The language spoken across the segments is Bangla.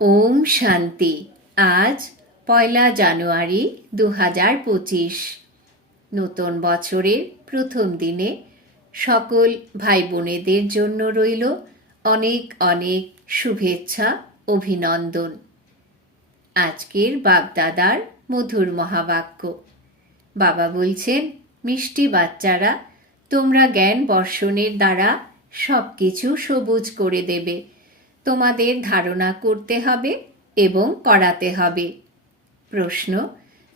ওম শান্তি। আজ পয়লা জানুয়ারি দু হাজার পঁচিশ। নতুন বছরের প্রথম দিনে সকল ভাই বোনেদের জন্য রইল অনেক অনেক শুভেচ্ছা, অভিনন্দন। আজকের বাপদাদার মধুর মহাবাক্য। বাবা বলছেন, মিষ্টি বাচ্চারা, তোমরা জ্ঞান বর্ষণের দ্বারা সব কিছু সবুজ করে দেবে। তোমাদের ধারণা করতে হবে এবং করাতে হবে। প্রশ্ন,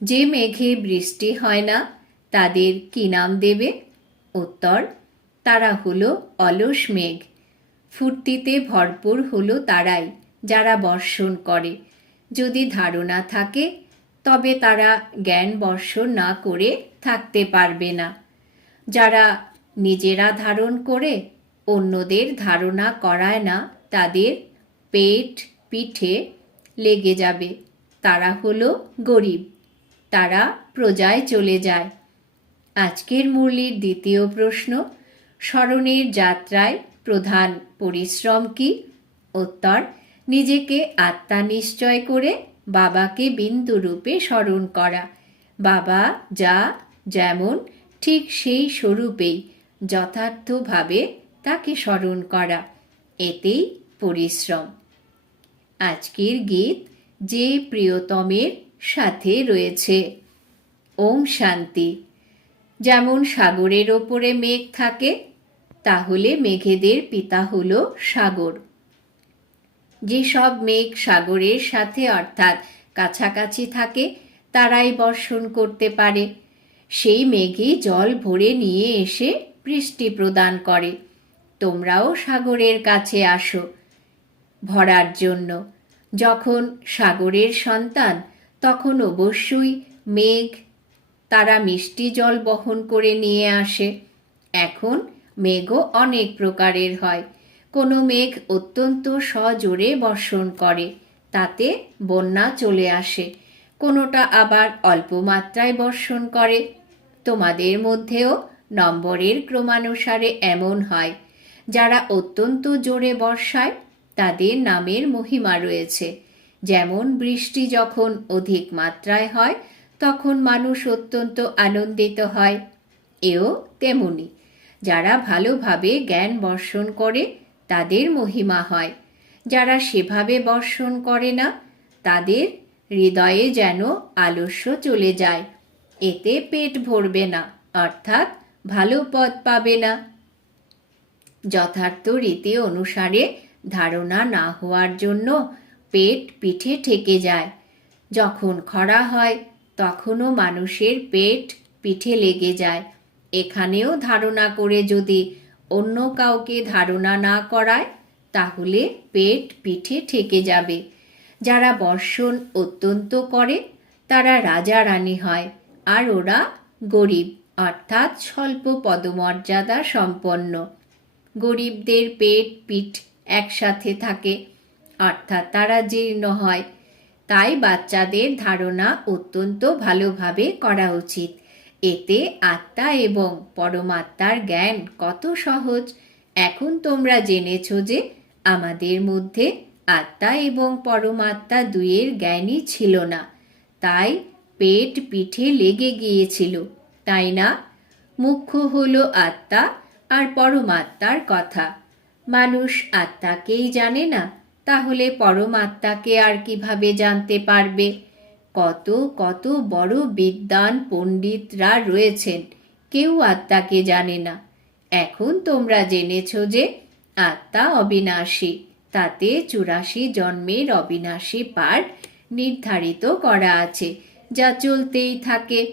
যে মেঘে বৃষ্টি হয় না, তাদের কি নাম দেবে? উত্তর, তারা হলো অলস মেঘ। ফুর্তিতে ভরপুর হলো তারাই, যারা বর্ষণ করে। যদি ধারণা থাকে, তবে তারা জ্ঞান বর্ষণ না করে থাকতে পারবে না। যারা নিজেরা ধারণ করে, অন্যদের ধারণা করায় না তাদের পেট পিঠে লেগে যাবে। তারা হলো গরিব। তারা প্রজায় চলে যায়। আজকের মুরলির দ্বিতীয় প্রশ্ন, স্মরণের যাত্রায় প্রধান পরিশ্রম কি? উত্তর, নিজেকে আত্মা নিশ্চয় করে বাবাকে বিন্দু রূপে স্মরণ করা। বাবা যা যেমন, ঠিক সেই স্বরূপেই যথার্থভাবে তাকে স্মরণ করা। এতেই পরিশ্রম। আজকের গীত যে প্রিয়তমের সাথে রয়েছে। ওম শান্তি। যেমন সাগরের ওপরে মেঘ থাকে, তাহলে মেঘেদের পিতা হল সাগর। যেসব মেঘ সাগরের সাথে অর্থাৎ কাছাকাছি থাকে, তারাই বর্ষণ করতে পারে। সেই মেঘই জল ভরে নিয়ে এসে বৃষ্টি প্রদান করে। তোমরাও সাগরের কাছে আসো। ভরার জন্য। যখন সাগরের সন্তান, তখন অবশ্যই মেঘ, তারা মিষ্টি জল বহন করে নিয়ে আসে। এখন মেঘও অনেক প্রকারের হয়। কোনো মেঘ অত্যন্ত সজোরে বর্ষণ করে, তাতে বন্যা চলে আসে। কোনোটা আবার অল্প মাত্রায় বর্ষণ করে। তোমাদের মধ্যেও নম্বরের ক্রমানুসারে এমন হয়। যারা অত্যন্ত জোরে বর্ষায় তাদের নামের মহিমা রয়েছে। যেমন, বৃষ্টি যখন অধিক মাত্রায় হয়, তখন মানুষ অত্যন্ত আনন্দিত হয়। এও তেমনি। যারা ভালোভাবে জ্ঞান বর্ষণ করে, তাদের মহিমা হয়। যারা সেভাবে বর্ষণ করে না, তাদের হৃদয়ে যেন আলস্য চলে যায়। এতে পেট ভরবে না, অর্থাৎ ভালো পদ পাবে না। যথার্থ রীতি অনুসারে ধারণা না হওয়ার জন্য পেট পিঠে ঠেকে যায়। যখন খরা হয়, তখনও মানুষের পেট পিঠে লেগে যায়। এখানেও ধারণা করে যদি অন্য কাউকে ধারণা না করায়, তাহলে পেট পিঠে ঠেকে যাবে। যারা বর্ষণ অত্যন্ত করে, তারা রাজা রানী হয় আর ওরা গরিব, অর্থাৎ স্বল্প পদমর্যাদা সম্পন্ন। গরিবদের পেট পিঠ একসাথে থাকে। অর্থাৎ তারা জীর্ণ হয়। তাই বাচ্চাদের ধারণা অত্যন্ত ভালোভাবে করা উচিত। এতে আত্মা এবং পরমাত্মার জ্ঞান কত সহজ। এখন তোমরা জেনেছ যে আমাদের মধ্যে আত্মা এবং পরমাত্মা দুয়ের জ্ঞানই ছিল না। তাই পেট পিঠে লেগে গিয়েছিল, তাই না? মুখ্য হলো আত্মা আর পরমাত্মার কথা। মানুষ আত্মাকেই জানে না, তাহলে পরমাত্মাকে আর কীভাবে জানতে পারবে? কত কত বড় বিদ্বান পণ্ডিতরা রয়েছেন, কেউ আত্মাকে জানে না। এখন তোমরা জেনেছ যে আত্মা অবিনাশী, তাতে চুরাশি জন্মের অবিনাশী পাঠ নির্ধারিত করা আছে, যা চলতেই থাকে।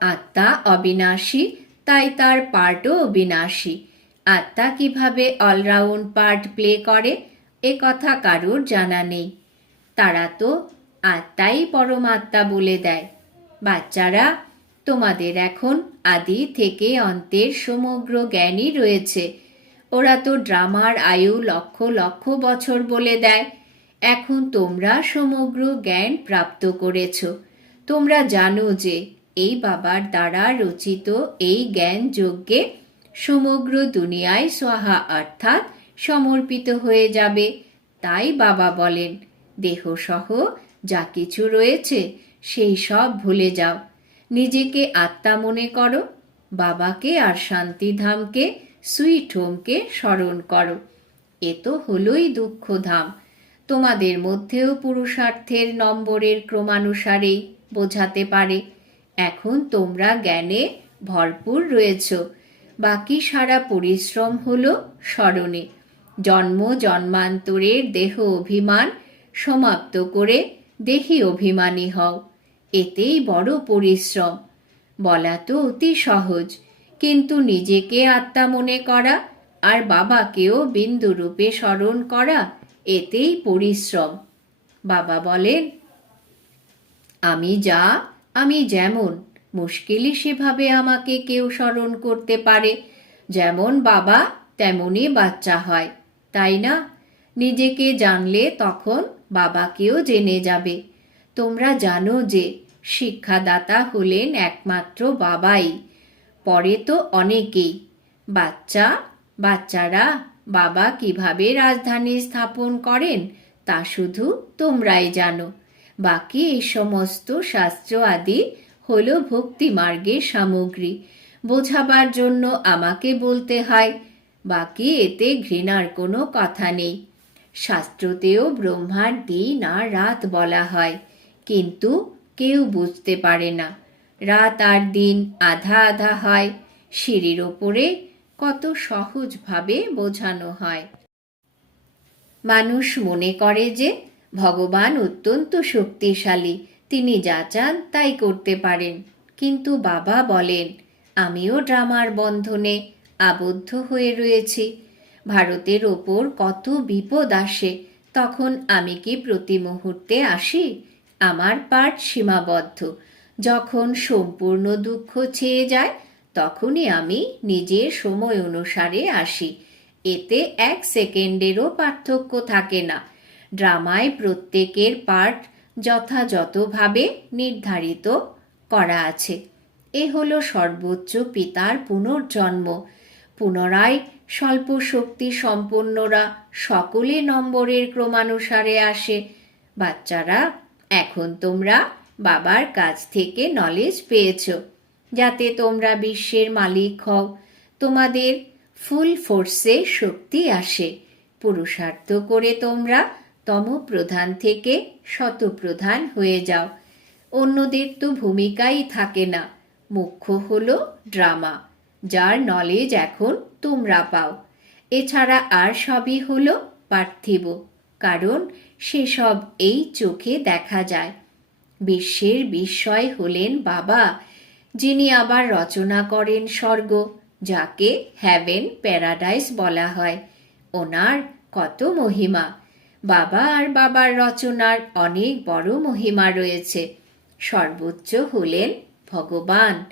আত্মা অবিনাশী, তাই তার পার্টও অবিনাশী। আত্মা কীভাবে অলরাউন্ড পার্ট প্লে করে? এ কথা কারোর জানা নেই। তারা তো আত্মাই পরমাত্মা বলে দেয়। বাচ্চারা, তোমাদের এখন আদি থেকে অন্তের সমগ্র জ্ঞানই রয়েছে। ওরা তো ড্রামার আয়ু লক্ষ লক্ষ বছর বলে দেয়। এখন তোমরা সমগ্র জ্ঞান প্রাপ্ত করেছ। তোমরা জানো যে এই বাবার দ্বারা রচিত এই জ্ঞান যজ্ঞে সমগ্র দুনিয়ায় সোহা অর্থাৎ সমর্পিত হয়ে যাবে। তাই বাবা বলেন দেহসহ যা কিছু রয়েছে, সেই সব ভুলে যাও। নিজেকে আত্মা মনে করো, বাবাকে আর শান্তিধামকে, সুইট হোমকে স্মরণ করো। এ তো হলোই দুঃখধাম। তোমাদের মধ্যেও পুরুষার্থের নম্বরের ক্রমানুসারেই বোঝাতে পারে। এখন তোমরা জ্ঞানে ভরপুর রয়েছ। বাকি সারা পরিশ্রম হল স্মরণে। জন্ম, জন্মান্তরের দেহ অভিমান সমাপ্ত করে দেহি অভিমানী হও। এতেই বড় পরিশ্রম। বলা তো অতি সহজ, কিন্তু নিজেকে আত্মা মনে করা আর বাবাকেও বিন্দুরূপে স্মরণ করা এতেই পরিশ্রম। বাবা বলেন, আমি যা, আমি যেমন মুশকিলই সেভাবে আমাকে কেউ স্মরণ করতে পারে। যেমন বাবা, তেমনই বাচ্চা হয়। তাই না? নিজেকে জানলে তখন বাবাকেও জেনে যাবে। তোমরা জানো যে শিক্ষাদাতা হলেন একমাত্র বাবাই। পরে তো অনেকেই। বাচ্চা, বাচ্চারা, বাবা কীভাবে রাজধানী স্থাপন করেন তা শুধু তোমরাই জানো। বাকি এই সমস্ত শাস্ত্র আদি হলো ভক্তি মার্গের সামগ্রী। বোঝাবার জন্য আমাকে বলতে হয়, বাকি এতে ঘৃণার কোনো কথা নেই। শাস্ত্রতেও ব্রহ্মার দিন আর রাত বলা হয়, কিন্তু কেউ বুঝতে পারে না। রাত আর দিন আধা আধা হয়, সিঁড়ির ওপরে কত সহজভাবে বোঝানো হয়। মানুষ মনে করে যে, ভগবান অত্যন্ত শক্তিশালী তিনি যা চান তাই করতে পারেন। কিন্তু বাবা বলেন, আমিও ড্রামার বন্ধনে আবদ্ধ হয়ে রয়েছি। ভারতের ওপর কত বিপদ আসে, তখন আমি কি প্রতি মুহূর্তে আসি? আমার পাঠ সীমাবদ্ধ। যখন সম্পূর্ণ দুঃখ ছেয়ে যায়, তখনই আমি নিজের সময় অনুসারে আসি। এতে এক সেকেন্ডেরও পার্থক্য থাকে না। ড্রামায় প্রত্যেকের পাঠ যথাযথভাবে নির্ধারিত করা আছে। এ হলো সর্বোচ্চ পিতার পুনর্জন্ম। পুনরায় স্বল্প শক্তি সম্পন্নরা সকলে নম্বরের ক্রমানুসারে আসে। বাচ্চারা, এখন তোমরা বাবার কাছ থেকে নলেজ পেয়েছ। যাতে তোমরা বিশ্বের মালিক হও। তোমাদের ফুল ফোর্সে শক্তি আসে। পুরুষার্থ করে তোমরা তম প্রধান থেকে শতপ্রধান হয়ে যাও। অন্যদের তো ভূমিকাই থাকে না। মুখ্য হলো ড্রামা, যার নলেজ এখন তোমরা পাও। এছাড়া আর সবই হলো পার্থিব, কারণ সেসব এই চোখে দেখা যায়। বিশ্বের বিস্ময় হলেন বাবা, যিনি আবার রচনা করেন স্বর্গ, যাকে হ্যাভেন প্যারাডাইস বলা হয়। ওনার কত মহিমা! বাবা আর বাবার রচনার অনেক বড় মহিমা রয়েছে। সর্বোচ্চ হলেন ভগবান।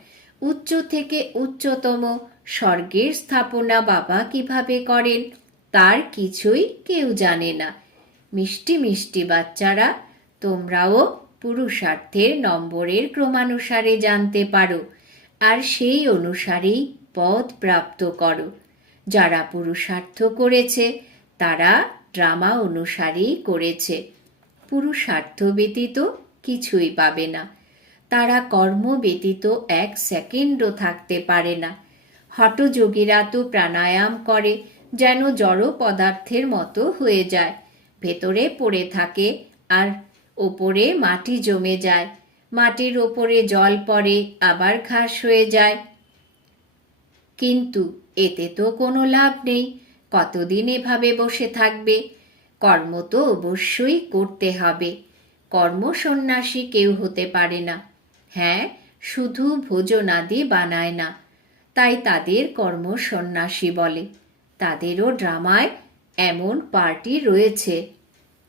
উচ্চ থেকে উচ্চতম স্বর্গের স্থাপনা বাবা কীভাবে করেন, তার কিছুই কেউ জানে না। মিষ্টি মিষ্টি বাচ্চারা, তোমরাও পুরুষার্থের নম্বরের ক্রমানুসারে জানতে পারো আর সেই অনুসারেই পদ প্রাপ্ত করো। যারা পুরুষার্থ করেছে, তারা ড্রামা অনুসারেই করেছে। পুরুষার্থ ব্যতীত কিছুই পাবে না। তারা কর্ম ব্যতীত এক সেকেন্ডও থাকতে পারে না। হটযোগীরা তো প্রাণায়াম করে, যেন জড় পদার্থের মতো হয়ে যায়। ভেতরে পড়ে থাকে আর ওপরে মাটি জমে যায়। মাটির ওপরে জল পড়ে, আবার ঘাস হয়ে যায়। কিন্তু এতে তো কোনো লাভ নেই। কতদিন এভাবে বসে থাকবে? কর্ম তো অবশ্যই করতে হবে। কর্ম সন্ন্যাসী কেউ হতে পারে না। হ্যাঁ শুধু ভোজনাদি বানায় না। তাই তাদের কর্ম সন্ন্যাসী বলে। তাদেরও ড্রামায় এমন পার্টি রয়েছে।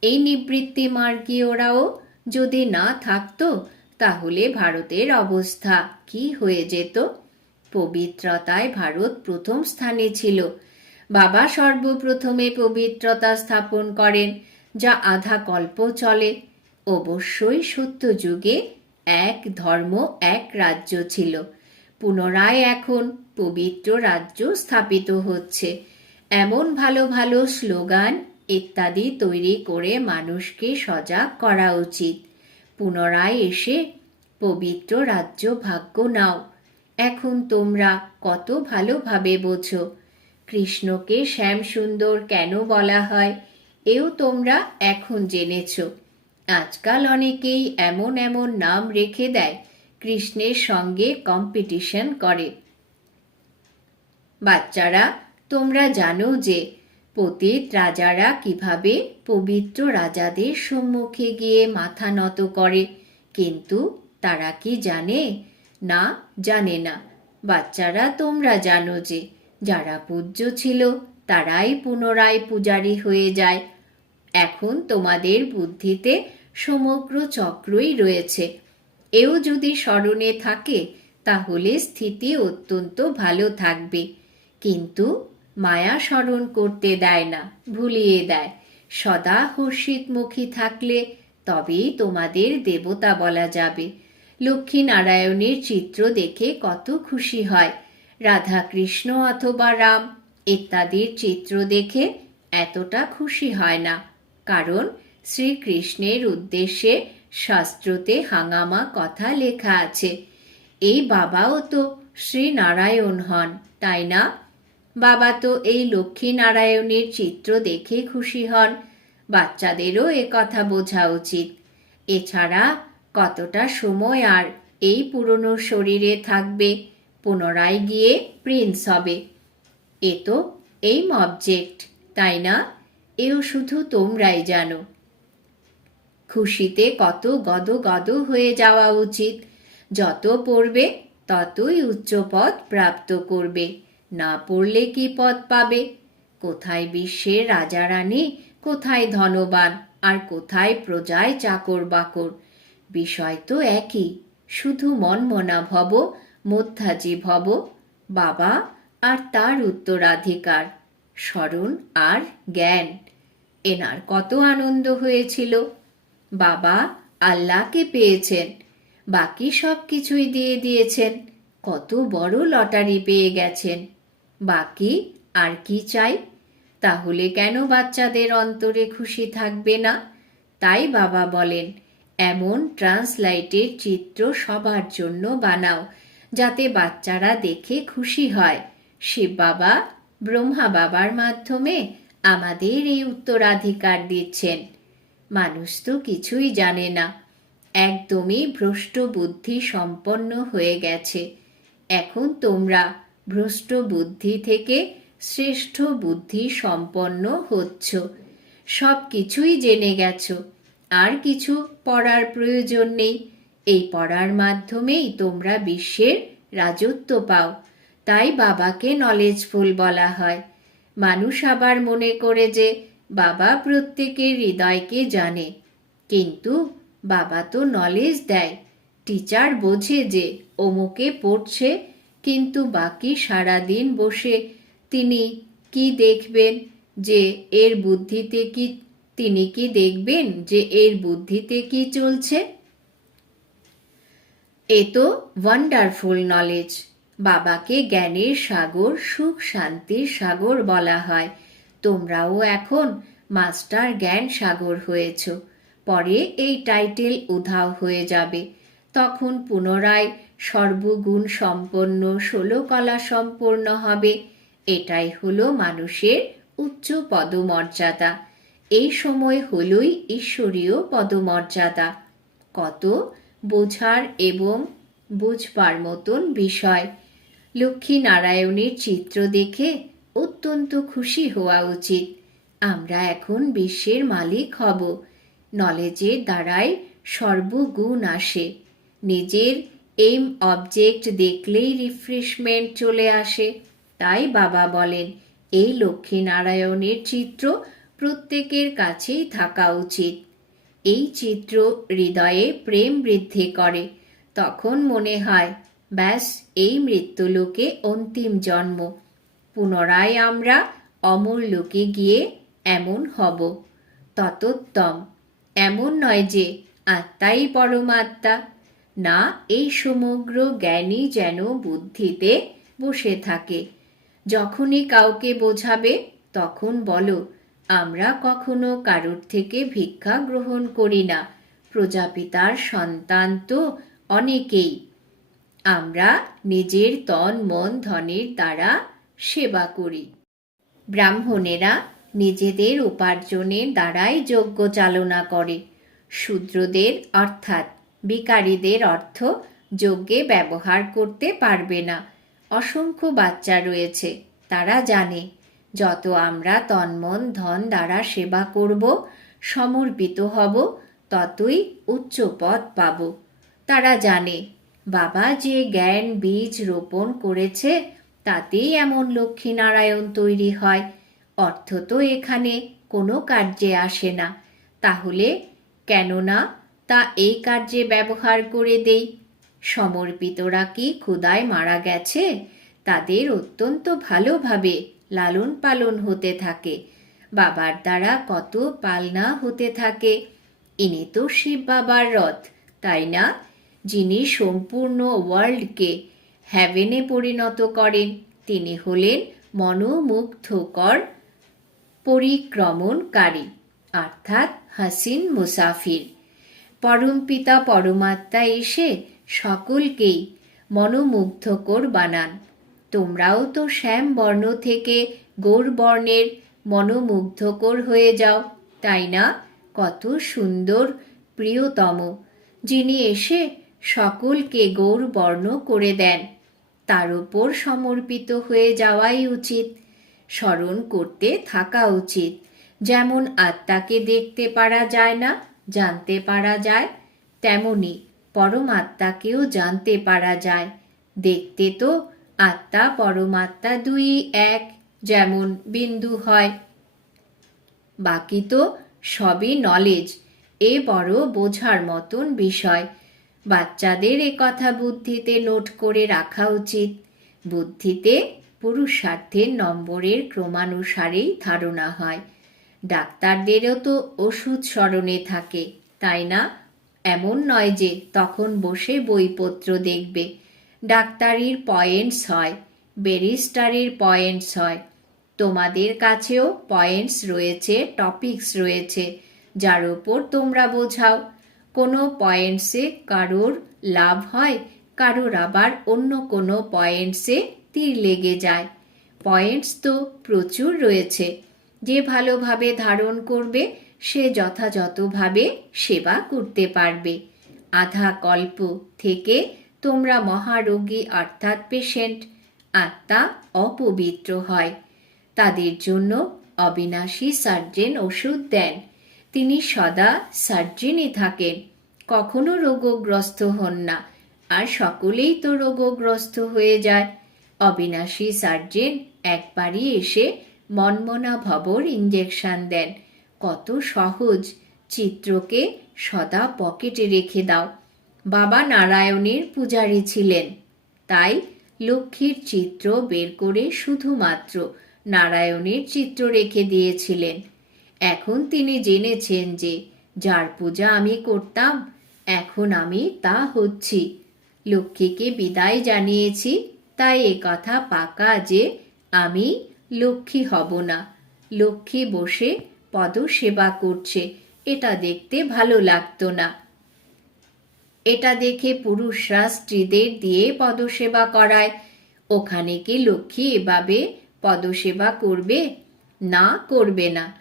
এই নিবৃত্তি মার্গীয়রাও যদি না থাকতো, তাহলে ভারতের অবস্থা কি হয়ে যেত? পবিত্রতায় ভারত প্রথম স্থানে ছিল। বাবা সর্বপ্রথমে পবিত্রতা স্থাপন করেন, যা আধা কল্প চলে। অবশ্যই সত্য যুগে এক ধর্ম, এক রাজ্য ছিল। পুনরায় এখন পবিত্র রাজ্য স্থাপিত হচ্ছে। এমন ভালো ভালো স্লোগান ইত্যাদি তৈরি করে মানুষকে সজাগ করা উচিত। পুনরায় এসে পবিত্র রাজ্য ভাগ্য নাও। এখন তোমরা কত ভালোভাবে বোঝো। কৃষ্ণকে শ্যাম সুন্দর কেন বলা হয়, এও তোমরা এখন জেনেছ। আজকাল অনেকেই এমন এমন নাম রেখে দেয়, কৃষ্ণের সঙ্গে কম্পিটিশন করে। বাচ্চারা, তোমরা জানো যে, পতিত রাজারা কীভাবে পবিত্র রাজাদের সম্মুখে গিয়ে মাথা নত করে, কিন্তু তারা কি জানে? না জানে না। বাচ্চারা, তোমরা জানো যে যারা পূজ্য ছিল, তারাই পুনরায় পূজারী হয়ে যায়। এখন তোমাদের বুদ্ধিতে সমগ্র চক্রই রয়েছে। এও যদি স্মরণে থাকে, তাহলে স্থিতি অত্যন্ত ভালো থাকবে। কিন্তু মায়া স্মরণ করতে দেয় না, ভুলিয়ে দেয়। সদা হর্ষিতমুখী থাকলে তবেই তোমাদের দেবতা বলা যাবে। লক্ষ্মী নারায়ণের চিত্র দেখে কত খুশি হয়। রাধা কৃষ্ণ অথবা রাম ইত্যাদির চিত্র দেখে এতটা খুশি হয় না। কারণ শ্রীকৃষ্ণের উদ্দেশ্যে শাস্ত্রতে হাঙ্গামা কথা লেখা আছে। এই বাবাও তো শ্রীনারায়ণ হন, তাই না? বাবা তো এই লক্ষ্মী নারায়ণের চিত্র দেখে খুশি হন। বাচ্চাদেরও এ কথা বোঝা উচিত। এছাড়া কতটা সময় আর এই পুরনো শরীরে থাকবে? পুনরায় গিয়ে প্রিন্স হবে। এ তো এইম অবজেক্ট, তাই না? এও শুধু তোমরাই জানো। খুশিতে কত গদ গদ হয়ে যাওয়া উচিত। যত পড়বে, ততই উচ্চ পদ প্রাপ্ত করবে। না পড়লে কি পদ পাবে? কোথায় বিশ্বের রাজা রানী কোথায় ধনবান, আর কোথায় প্রজায় চাকর বাকর বিষয় তো একই, শুধু মনমনা ভব মধ্যাজি ভব বাবা আর তার উত্তরাধিকার, স্মরণ আর জ্ঞান। এনার কত আনন্দ হয়েছিল। বাবা আল্লাহকে পেয়েছেন, বাকি সব কিছুই দিয়ে দিয়েছেন। কত বড় লটারি পেয়ে গেছেন। বাকি আর কি চাই? তাহলে কেন বাচ্চাদের অন্তরে খুশি থাকবে না? তাই বাবা বলেন, এমন ট্রান্সলাইটের চিত্র সবার জন্য বানাও যাতে বাচ্চারা দেখে খুশি হয়। শিব বাবা, ব্রহ্মা বাবার মাধ্যমে আমাদের এই উত্তরাধিকার দিচ্ছেন। মানুষ তো কিছুই জানে না। একদমই ভ্রষ্ট বুদ্ধি সম্পন্ন হয়ে গেছে। এখন তোমরা ভ্রষ্ট বুদ্ধি থেকে শ্রেষ্ঠ বুদ্ধি সম্পন্ন হচ্ছ। সব কিছুই জেনে গেছো। আর কিছু পড়ার প্রয়োজন নেই। এই পড়ার মাধ্যমেই তোমরা বিশ্বের রাজত্ব পাও। তাই বাবাকে নলেজফুল বলা হয়। মানুষ আবার মনে করে যে বাবা প্রত্যেকের হৃদয়কে জানে। কিন্তু বাবা তো নলেজ দেয়। টিচার বোঝে যে অমুকে পড়ছে, কিন্তু বাকি সারা দিন বসে তিনি কি দেখবেন? যে এর বুদ্ধিতে কি তিনি কি দেখবেন? যে এর বুদ্ধিতে কি চলছে? এ তো ওয়ান্ডারফুল নলেজ বাবাকে জ্ঞানের সাগর, সুখ শান্তির সাগর বলা হয়। তোমরাও এখন মাস্টার জ্ঞান সাগর হয়েছ। পরে এই টাইটেল উধাও হয়ে যাবে। তখন পুনরায় সর্বগুণ সম্পন্ন ষোলো কলা সম্পন্ন হবে। এটাই হলো মানুষের উচ্চ পদমর্যাদা। এই সময় হলই ঈশ্বরীয় পদমর্যাদা। কত বোঝার এবং বুঝবার মতন বিষয়। লক্ষ্মী নারায়ণের চিত্র দেখে অত্যন্ত খুশি হওয়া উচিত। আমরা এখন বিশ্বের মালিক হব। নলেজের দ্বারাই সর্বগুণ আসে। নিজের এম অবজেক্ট দেখলেই রিফ্রেশমেন্ট চলে আসে। তাই বাবা বলেন, এই লক্ষ্মী নারায়ণের চিত্র প্রত্যেকের কাছেই থাকা উচিত। এই চিত্র হৃদয়ে প্রেম বৃদ্ধি করে। তখন মনে হয়, ব্যাস, এই মৃত্যুলোকে অন্তিম জন্ম। পুনরায় আমরা অমর লোকে গিয়ে এমন হব। ততোত্তম। এমন নয় যে আত্মাই পরমাত্মা। না, এই সমগ্র জ্ঞানী যেন বুদ্ধিতে বসে থাকে। যখনই কাউকে বোঝাবে, তখন বলো আমরা কখনো কারোর থেকে ভিক্ষা গ্রহণ করি না। প্রজাপিতার সন্তান তো অনেকেই। আমরা নিজের তন, মন, ধনের দ্বারা সেবা করি। ব্রাহ্মণেরা নিজেদের উপার্জনের দ্বারাই যজ্ঞ চালনা করে। শূদ্রদের, অর্থাৎ বিকারীদের অর্থ যজ্ঞে ব্যবহার করতে পারবে না। অসংখ্য বাচ্চা রয়েছে, তারা জানে যত আমরা তন্মন ধন দ্বারা সেবা করব, সমর্পিত হব, ততই উচ্চ পদ পাব। তারা জানে, বাবা যে জ্ঞান বীজ রোপণ করেছে, তাতেই এমন লক্ষ্মীনারায়ণ তৈরি হয়। অর্থ তো এখানে কোনো কার্যে আসে না। তাহলে কেননা তা এই কার্যে ব্যবহার করে দেই। সমর্পিতরা কি ক্ষুদায় মারা গেছে? তাদের অত্যন্ত ভালোভাবে লালন পালন হতে থাকে। বাবার দ্বারা কত পালনা হতে থাকে। ইনি তো শিব বাবার রথ, তাই না? যিনি সম্পূর্ণ ওয়ার্ল্ডকে হ্যাভেনে পরিণত করেন, তিনি হলেন মনোমুগ্ধকর পরিক্রমণকারী, অর্থাৎ হাসিন মুসাফির। পরমপিতা পরমাত্মা এসে সকলকেই মনোমুগ্ধকর বানান। তোমরাও তো শ্যাম বর্ণ থেকে গৌর বর্ণের মনোমুগ্ধকর হয়ে যাও, তাই না? কত সুন্দর, প্রিয়তম। যিনি এসে সকলকে গৌর বর্ণ করে দেন, তার উপর সমর্পিত হয়ে যাওয়াই উচিত, স্মরণ করতে থাকা উচিত। যেমন আত্মাকে দেখতে পারা যায় না, জানতে পারা যায়, তেমনি পরমাত্মাকেও জানতে পারা যায়। দেখতে তো আত্মা, পরমাত্মা দুই এক, যেমন বিন্দু হয়। বাকি তো সবই নলেজ এ বড় বোঝার মতন বিষয়। বাচ্চাদের এ কথা বুদ্ধিতে নোট করে রাখা উচিত। বুদ্ধিতে পুরুষার্থের নম্বরের ক্রমানুসারেই ধারণা হয়। ডাক্তারদেরও তো ওষুধ স্মরণে থাকে, তাই না? এমন নয় যে তখন বসে বইপত্র দেখবে। ডাক্তারির পয়েন্টস হয়, ব্যারিস্টারির পয়েন্টস হয়। তোমাদের কাছেও পয়েন্টস রয়েছে, টপিকস রয়েছে, যার উপর তোমরা বোঝাও। কোনো পয়েন্টসে কারোর লাভ হয়, কারোর আবার অন্য কোনো পয়েন্টসে তীর লেগে যায়। পয়েন্টস তো প্রচুর রয়েছে, যে ভালোভাবে ধারণ করবে, সে যথাযথভাবে সেবা করতে পারবে। আধা কল্প থেকে তোমরা মহারোগী অর্থাৎ পেশেন্ট আত্মা অপবিত্র হয়। তাদের জন্য অবিনাশী সার্জেন ওষুধ দেন। তিনি সদা সার্জেনই থাকেন। কখনো রোগগ্রস্ত হন না, আর সকলেই তো রোগগ্রস্ত হয়ে যায়। অবিনাশী সার্জেন একবারই এসে মনমনা ভবর ইঞ্জেকশন দেন। কত সহজ, চিত্রকে সদা পকেটে রেখে দাও। বাবা নারায়ণের পূজারী ছিলেন। তাই লক্ষ্মীর চিত্র বের করে শুধুমাত্র নারায়ণের চিত্র রেখে দিয়েছিলেন। এখন তিনি জেনেছেন যে, যার পূজা আমি করতাম, এখন আমি তা হচ্ছি। লক্ষ্মীকে বিদায় জানিয়েছি, তাই এ কথা পাকা যে, আমি লক্ষ্মী হব না। লক্ষ্মী বসে পদসেবা করছে, এটা দেখতে ভালো লাগতো না। এটা দেখে পুরুষরা স্ত্রীদের দিয়ে পদসেবা করায়। ওখানে কি লক্ষ্মী এভাবে পদসেবা করবে? না করবে না।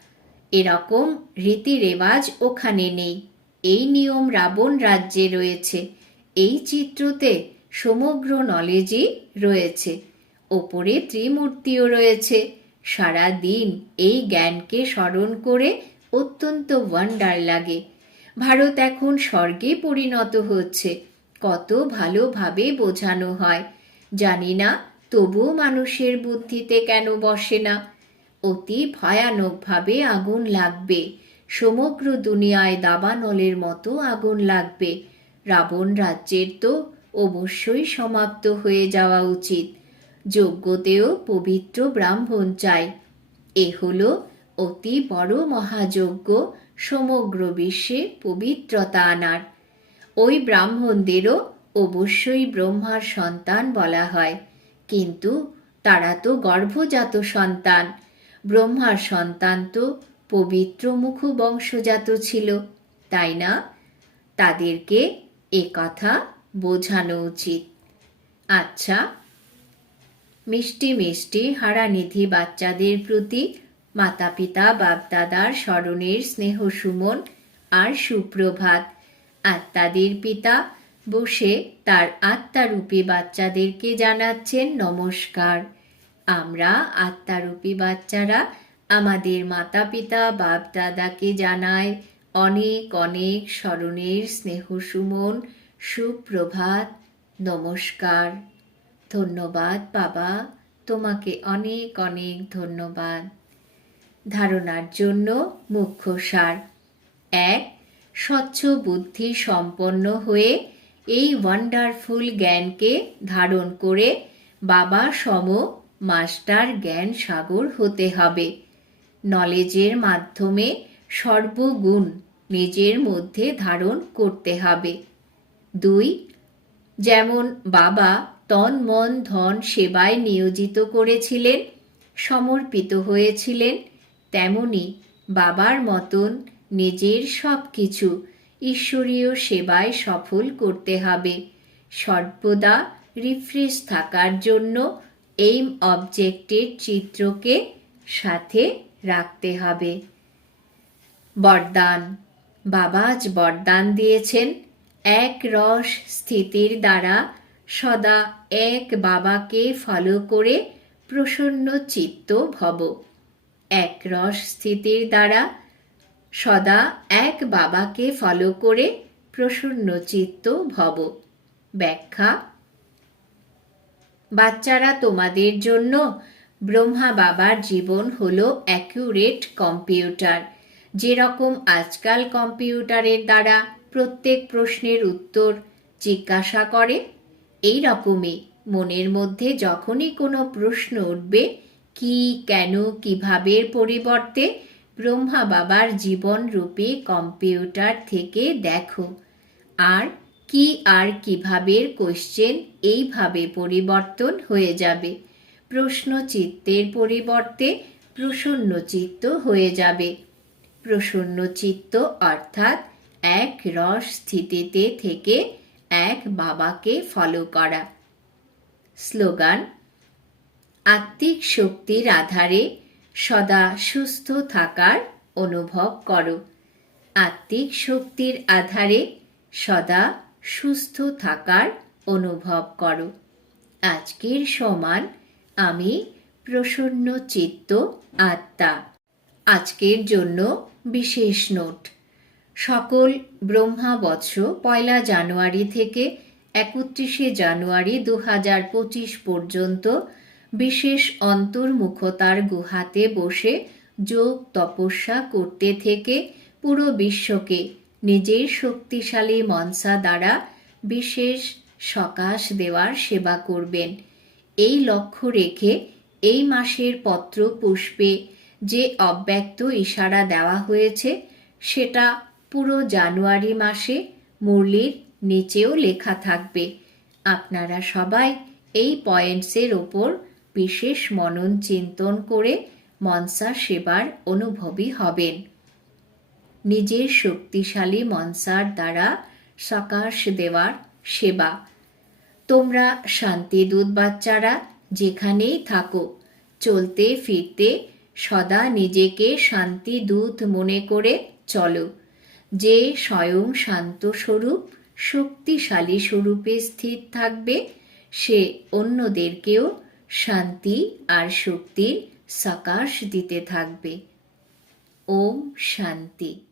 এরকম রীতি রেওয়াজ ওখানে নেই। এই নিয়ম রাবণ রাজ্যে রয়েছে। এই চিত্রতে সমগ্র নলেজই রয়েছে। ওপরে ত্রিমূর্তিও রয়েছে। সারা দিন এই জ্ঞানকে স্মরণ করে অত্যন্ত ওয়ান্ডার লাগে। ভারত এখন স্বর্গে পরিণত হচ্ছে। কত ভালোভাবে বোঝানো হয়। জানি না, তবুও মানুষের বুদ্ধিতে কেন বসে না। অতি ভয়ানকভাবে আগুন লাগবে। সমগ্র দুনিয়ায় দাবানলের মতো আগুন লাগবে। রাবণ রাজ্যের তো অবশ্যই সমাপ্ত হয়ে যাওয়া উচিত। যজ্ঞতেও পবিত্র ব্রাহ্মণ চাই। এ হল অতি বড় মহাযজ্ঞ। সমগ্র বিশ্বে পবিত্রতা আনার। ওই ব্রাহ্মণদেরও অবশ্যই ব্রহ্মার সন্তান বলা হয়। কিন্তু তারা তো গর্ভজাত সন্তান। ব্রহ্মার সন্তান তো পবিত্র মুখ বংশজাত ছিল। তাই না? তাদেরকে এ কথা বোঝানো উচিত। আচ্ছা মিষ্টি মিষ্টি হারানিধি বাচ্চাদের প্রতি মাতা পিতা বাপদাদার স্মরণের স্নেহ সুমন আর সুপ্রভাত। আত্মাদের পিতা বসে তার আত্মারূপী বাচ্চাদেরকে জানাচ্ছেন নমস্কার। আমরা আত্মারূপী বাচ্চারা আমাদের মাতা পিতা বাপ দাদাকে জানায় অনেক অনেক স্মরণের স্নেহ সুমন, সুপ্রভাত। নমস্কার। ধন্যবাদ বাবা, তোমাকে অনেক অনেক ধন্যবাদ। ধারণার জন্য মুখ্য সার। এক, স্বচ্ছ বুদ্ধি সম্পন্ন হয়ে এই ওয়ান্ডারফুল জ্ঞানকে ধারণ করে বাবা সম মাস্টার জ্ঞান সাগর হতে হবে। নলেজের মাধ্যমে সর্বগুণ নিজের মধ্যে ধারণ করতে হবে। দুই, যেমন বাবা তন, মন, ধন সেবায় নিয়োজিত করেছিলেন, সমর্পিত হয়েছিলেন তেমনি বাবার মতন নিজের সব কিছু ঈশ্বরীয় সেবায় সফল করতে হবে। সর্বদা রিফ্রেশ থাকার জন্য এইম অবজেক্টের চিত্রকে সাথে রাখতে হবে। বরদান। বাবা আজ বরদান দিয়েছেন। এক রস স্থিতির দ্বারা সদা এক বাবাকে ফলো করে প্রসন্ন চিত্ত ভব। এক রস স্থিতির দ্বারা সদা এক বাবাকে ফলো করে প্রসন্ন চিত্ত ভব। ব্যাখ্যা, বাচ্চারা তোমাদের জন্য ব্রহ্মা বাবার জীবন হলো অ্যাকিউরেট কম্পিউটার যেরকম আজকাল কম্পিউটারের দ্বারা প্রত্যেক প্রশ্নের উত্তর জিজ্ঞাসা করে এই রকমই মনের মধ্যে যখনই কোনো প্রশ্ন উঠবে কি, কেন, কিভাবের পরিবর্তে ব্রহ্মা বাবার জীবন রূপে কম্পিউটার থেকে দেখো। আর কি আর কিভাবের কোশ্চেন এইভাবে পরিবর্তন হয়ে যাবে। প্রশ্ন চিত্তের পরিবর্তে প্রসন্ন চিত্ত হয়ে যাবে। প্রসন্ন চিত্ত অর্থাৎ এক রস স্থিতিতে থেকে এক বাবাকে ফলো করা। স্লোগান আত্মিক শক্তির আধারে সদা সুস্থ থাকার অনুভব করো। আত্মিক শক্তির আধারে সদা সুস্থ থাকার অনুভব করো। আজকের সমান আমি প্রসন্ন চিত্ত আত্মা। আজকের জন্য বিশেষ নোট। সকল ব্রহ্মা বৎস পয়লা জানুয়ারি থেকে একত্রিশে জানুয়ারি দু পঁচিশ পর্যন্ত বিশেষ অন্তর্মুখতার গুহাতে বসে যোগ তপস্যা করতে থেকে পুরো বিশ্বকে নিজের শক্তিশালী মনসা দ্বারা বিশেষ সকাশ দেওয়ার সেবা করবেন। এই লক্ষ্য রেখে এই মাসের পত্র পুষ্পে যে অব্যক্ত ইশারা দেওয়া হয়েছে, সেটা পুরো জানুয়ারি মাসে মুরলির নিচেও লেখা থাকবে। আপনারা সবাই এই পয়েন্টসের ওপর বিশেষ মনন চিন্তন করে মনসা সেবার অনুভবী হবেন। নিজের শক্তিশালী মনসার দ্বারা সকাশ দেওয়ার সেবা। তোমরা শান্তিদূত বাচ্চারা যেখানেই থাকো, চলতে ফিরতে সদা নিজেকে শান্তিদূত মনে করে চলো। যে স্বয়ং শান্ত স্বরূপ, শক্তিশালী স্বরূপে স্থির থাকবে, সে অন্যদেরকেও শান্তি আর শক্তির সকাশ দিতে থাকবে। ওম শান্তি।